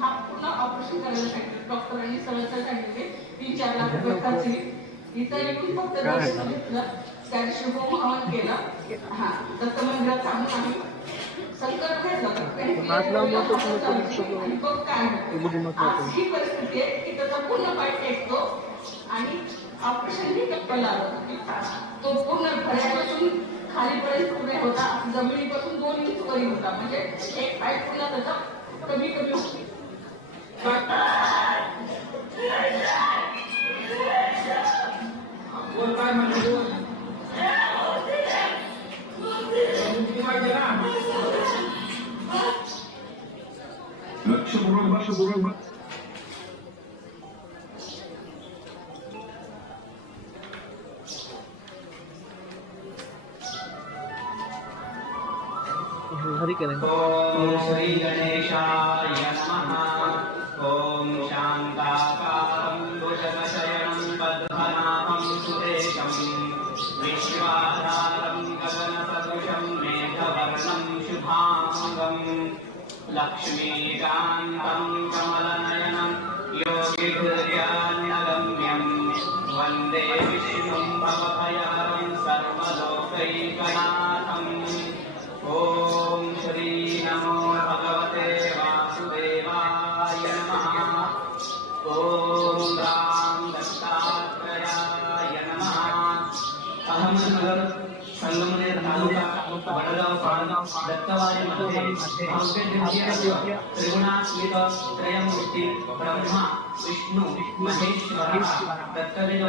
हा पूर्ण ऑपरेशन करायला सांगितलं डॉक्टरांनी सरळ सांगितले तीन चार लाख रुपये खर्च इथं येऊन फक्त दर्शन घेतलं त्या दिवशी होम हवन केलं. हा दत्त मंदिरात थांबून आम्ही संकल्प सगळं- ही परिस्थिती आहे की त्याचा पूर्ण पाय टेकतो आणि ऑपरेशन ही कप्पल आलं तो पूर्ण फळ्यापासून खालीपर्यंत पुढे होता. जमिनीपासून दोन इंच वरी होता. म्हणजे एक पाय पूर्ण त्याचा कमी कमी होते बोल काय म्हणते बोल किती पाहिजे ना लक्षपूर्वक लक्षपूर्वक बघ. हरी लक्ष्मीकान्तम् कमलनयनम् लक्ष्मी वडगाव पाळगाव दत्तवाडीमध्ये त्रिगुणात्मिक त्रयमूर्ती ब्रह्मा विष्णू महेश्वर दत्तदेव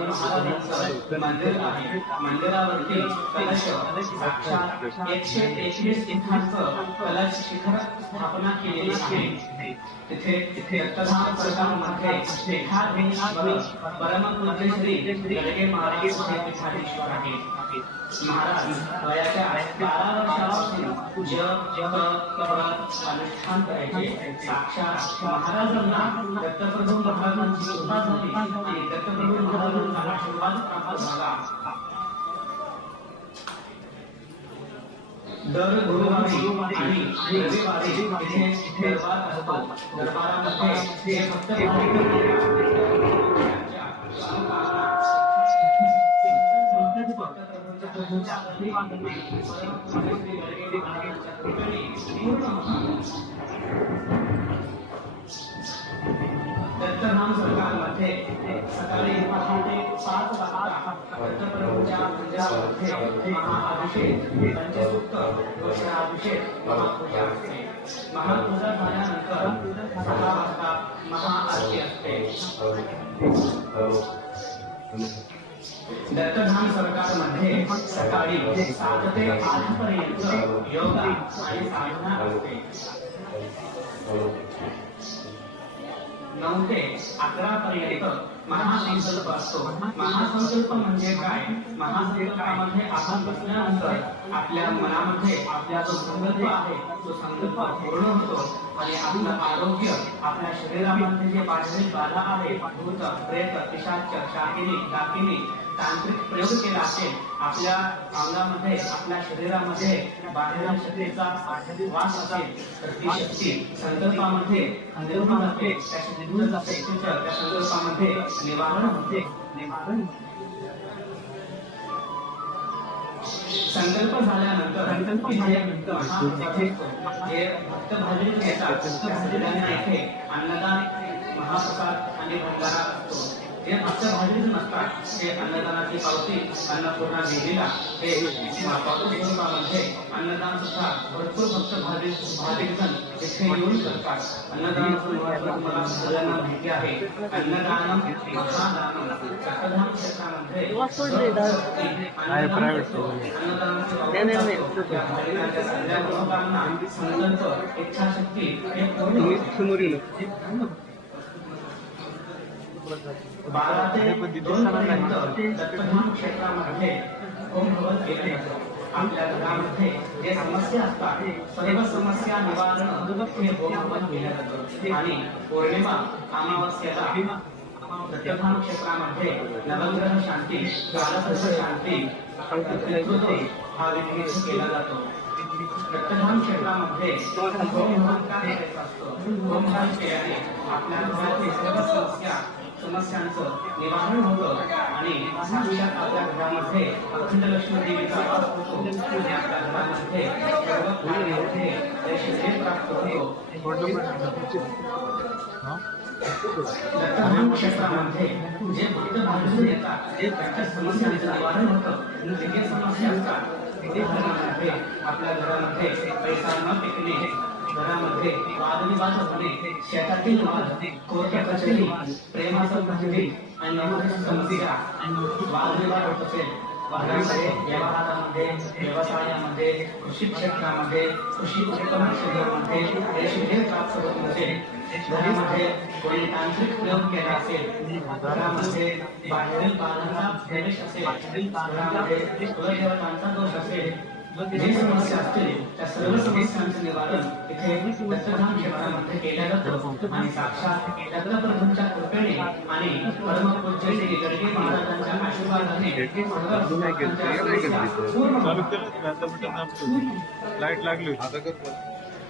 महाराजांचं मंदिर आहे मंदिरावरती कलश साक्षात एकशे एकवीस इंचाचं कलश शिखर स्थापना केलेली आहे तिथे दत्तधाम सरकारमध्ये पीठाधीश्वर परमपूज्य श्री गडगे महाराज हे पीठाधीश्वर आहे वयाच्या बारा वर्षापासून जप जप करत अनुष्ठान करायचे साक्षात महाराजांना दत्तप्रभू महाराजांची कृपा झाली दत्तप्रभू महाराजांचा आशीर्वाद प्राप्त झाला दर गुरुवारी आणि रविवारी इथे दरबार असतो दरबारामध्ये हे फक्त दत्तनाम सरकारमध्ये सकाळी पहाटे पाच वाजता दत्तप्रभूच्या मंदिरामध्ये महाअभिषेक पंचसूक्त अभिषेक महापूजा असते महापूजा झाल्यानंतर सहा वाजता महाआरती असते दत्तधाम सरकारमध्ये सकाळी म्हणजे सात ते आठ पर्यंत योगा आणि साधना असते. नऊ ते अकरा पर्यंत महासंकल्प असतो. महासंकल्प म्हणजे काय? महासंकल्पामध्ये आपण बसल्यानंतर आपल्या मनामध्ये आपला जो संकल्प आहे तो संकल्प पूर्ण होतो. आणि आपलं आरोग्य, आपल्या शरीरामध्ये जे बाहेरील बाधा आहे, भूत, प्रेत, पिशाच शाकिनी डाकिनी तांत्रिक प्रयोग केला असेल, आपल्या अंगामध्ये, आपल्या शरीरामध्ये बाहेरील शक्तीचा वास असेल, तर ती शक्ती संकल्पामध्ये निर्माण होते त्या संकल्पामध्ये निवारण होते. निवारण संकल्प झाल्यानंतर संकल्प झाल्यानंतर महाभक्त जे भक्त भाजून येतात भक्त भाजल्याने येथे अन्नदान, महाप्रसाद आणि भंडारा असतो. हे आमच्या भाजीच नसतात हे अन्नदानाची पावती अन्नपूर्णा देवीला हे पावतीमध्ये अन्नदान सुद्धा भरपूर फक्त भाजी भाविकजण इथे येऊन करतात. अन्नदानाचं महत्त्व तुम्हाला सगळ्यांना माहिती आहे. अन्नदानम म्हणजे इच्छाशक्ती हे पूर्ण बारा ते दोन पर्यंत दत्तधाम क्षेत्रामध्ये होम हवन केले आपल्या घरामध्ये जे समस्या असतात सर्व समस्या निवारण हे होम हवन केलं जातं आणि पौर्णिमा अमावस्येला दत्तधाम क्षेत्रामध्ये नवग्रह शांती कालसर्प शांती हा विधी केला जातो रक्तदान क्षेत्रामध्ये गोमधान का करायचं असतं गोमधान केल्याने आपल्या घरातील सर्व समस्या समस्यांचं निवारण होतं आणि साक्षात आपल्या घरामध्ये अखंड लक्ष्मी देवीचा वास आपल्या घरामध्ये सर्व कार्यामध्ये ऐश्वर्य प्राप्त होतो क्षेत्रामध्ये जे भक्त बांधून येतात, जे त्यांच्या समस्यांचं निवारण होतं जे समस्या असतात ते आपल्या घरामध्ये पैसा न पिकणे घरामध्ये वादविवाद होणे शेतातील वाद कोर्टात कचेरी भांडे आणि समस्या वादविवाद होत असेल. वादामध्ये व्यवहारामध्ये, व्यवसायामध्ये जे समस्या असतील त्या सर्व समस्यांचे निवारण इथे दत्तधाम क्षेत्रामध्ये केल्या जातं आणि साक्षात दत्तप्रभूंच्या कृपेने आणि परमपूज्य श्री गडगे महाराजांच्या आशीर्वादाने. लाईट लागली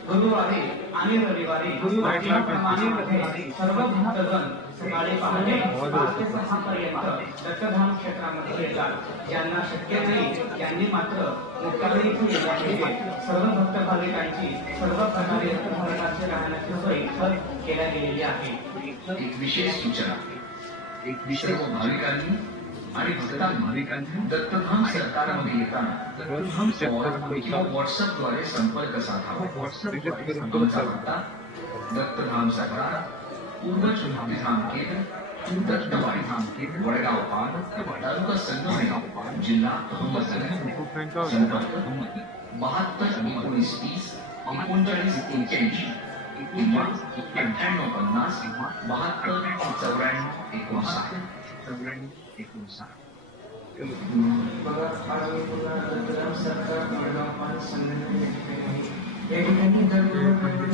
गुरुवारी आणि रविवारी गुरुवारी सर्व भक्तगण सकाळी पहाटे पाच ते सहा पर्यंत दत्तधाम क्षेत्रामध्ये येतात ज्यांना शक्य नाही त्यांनी मात्र एक विशेष सूचना, एक विषय भाविकांनी आणि भाविकांनी दत्तधाम सरकारमध्ये येताना दत्तधाम फॉर किंवा व्हॉट्सअपद्वारे संपर्क साधावा. आमचा पत्ता दत्तधाम सरकार दत्तवाडी धाम केंद्र वडगाव पान तालुका संगमनेर जिल्हा अहमदनगर संपर्क बहात्तर एकोणीस तीस एकोणचाळीस एक्क्याऐंशी किंवा अठ्ठ्याण्णव पन्नास बहात्तर चौऱ्याण्णव एकोणसाठ चौऱ्याण्णव एकोणसाठ बघा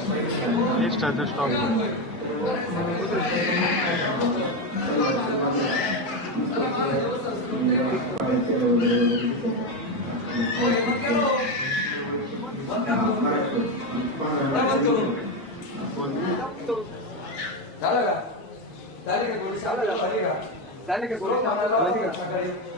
नाही गेलं एक्स्ट्राचा स्टॉक झालं का झाली का गोळी झालं